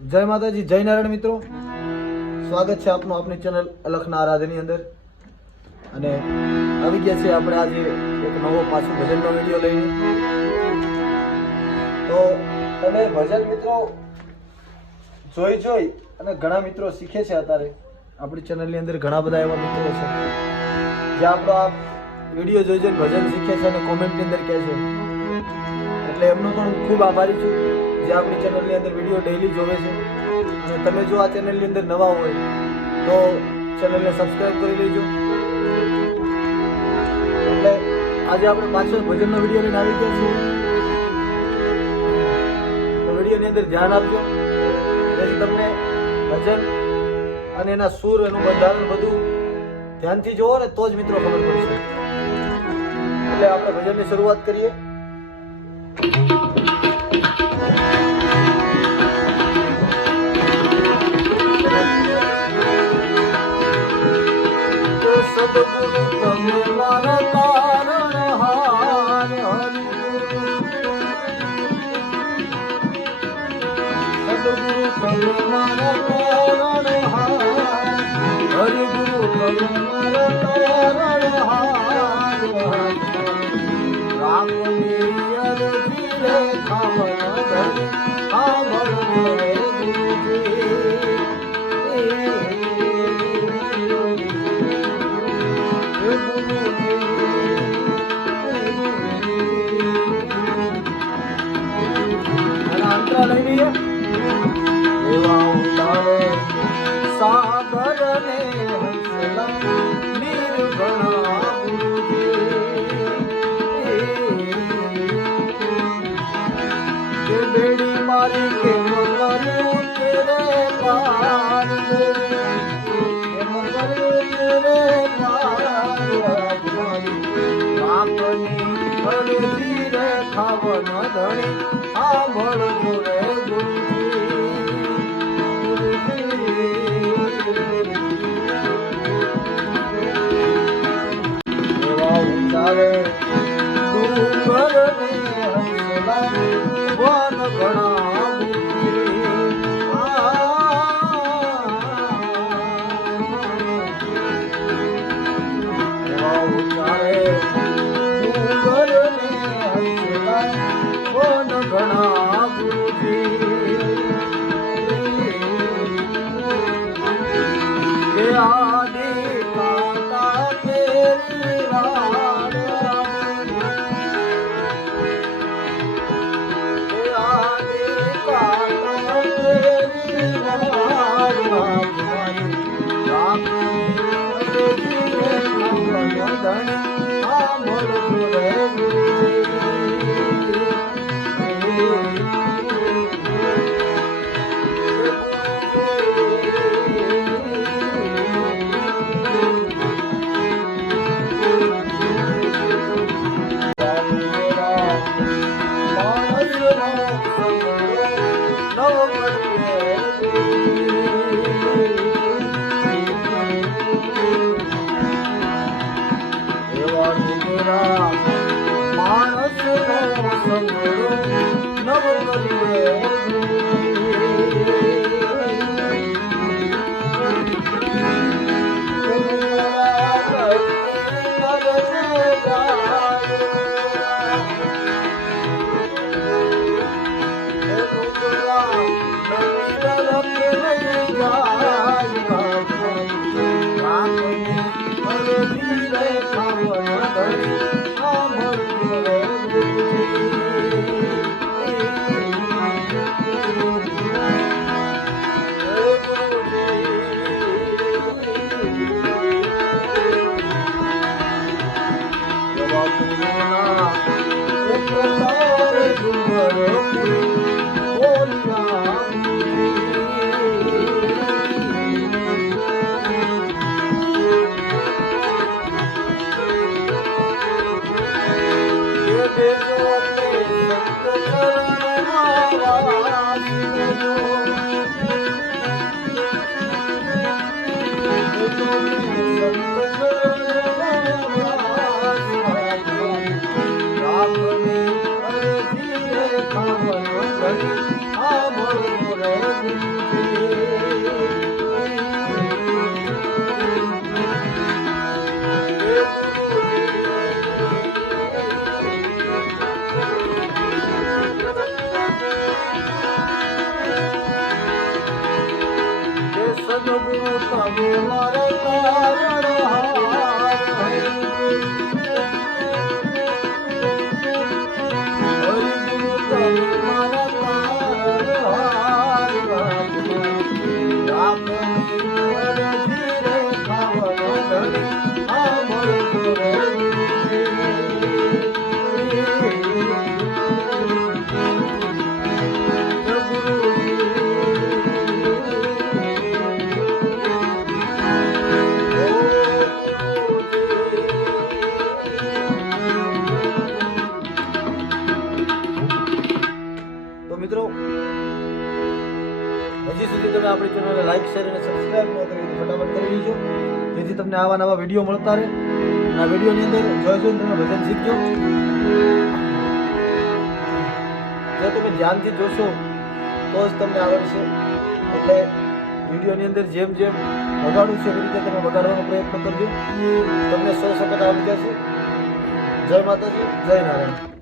જય માતાજી, જય નારાયણ મિત્રો, સ્વાગત છે આપનું આપની ચેનલ અલખના આરાધની અંદર. અને આવી ગયા છે આપણે આજે એક નવો પાછો ભજનનો વિડીયો લઈને. તો તમે ભજન મિત્રો જોઈ અને ઘણા મિત્રો શીખે છે. અત્યારે આપણી ચેનલની અંદર ઘણા બધા એવા મિત્રો છે જે આપણો આ વિડીયો જોઈને ભજન શીખે છે અને કોમેન્ટની અંદર કહે છે. એટલે એમનો પણ ખૂબ આભારી છું જે આપણી ચેનલની અંદર વિડીયો ડેઈલી જોવે છે. અને તમે જો આ ચેનલની અંદર નવા હોય તો ચેનલને સબસ્ક્રાઈબ કરી લેજો. એટલે આજે આપણે પાછો ભજનનો વિડીયો લઈને આવી ગયા છીએ. તો વિડીયોની અંદર ધ્યાન આપજો, જેથી તમને ભજન અને એના સૂર, એનું બંધારણ બધું ધ્યાનથી જોવો ને તો જ મિત્રો ખબર પડશે. એટલે આપણે ભજનની શરૂઆત કરીએ. સદગુરુ તમે મારા તારણહાર, સદગુરુ તમે મારા તારણહાર, હરિગુરુ તમે મારા તારણહાર. રામની અરજી રે ખાવન ધરી સાંભળો રે ગુરુજી. સાગર ને હંસલા નિર્ગણા ગુરુજી, બેડી મારી કે મંગલું તેરે પાર, કે મંગલું તેરે પાર. આપની અરજી રે ખાવન ધણી સાંભળજો રે Thank you. પ્રભુ તમે મારા તારણહાર હરિગુરુ તમે મારા તારણહાર આપની અરજી રે ખાવણ ધણી આમળતો રે મિત્રો હજી સુધી તમે આપણી ચેનલને લાઈક શેર અને સબસ્ક્રાઇબ ન કરી તો ફટાફટ કરી લેજો જેથી તમને આવા નવા વિડીયો મળતા રહે અને આ વિડીયોની અંદર જોઈને તમે ભજન શીખજો જો તમે ધ્યાનથી જોશો તો જ તમને આવડશે એટલે વિડીયોની અંદર જેમ જેમ વગાડવું છે એવી રીતે તમે વગાડવાનો પ્રયત્ન કરજો તમને 100% આવડી જશે જય માતાજી જય નારાયણ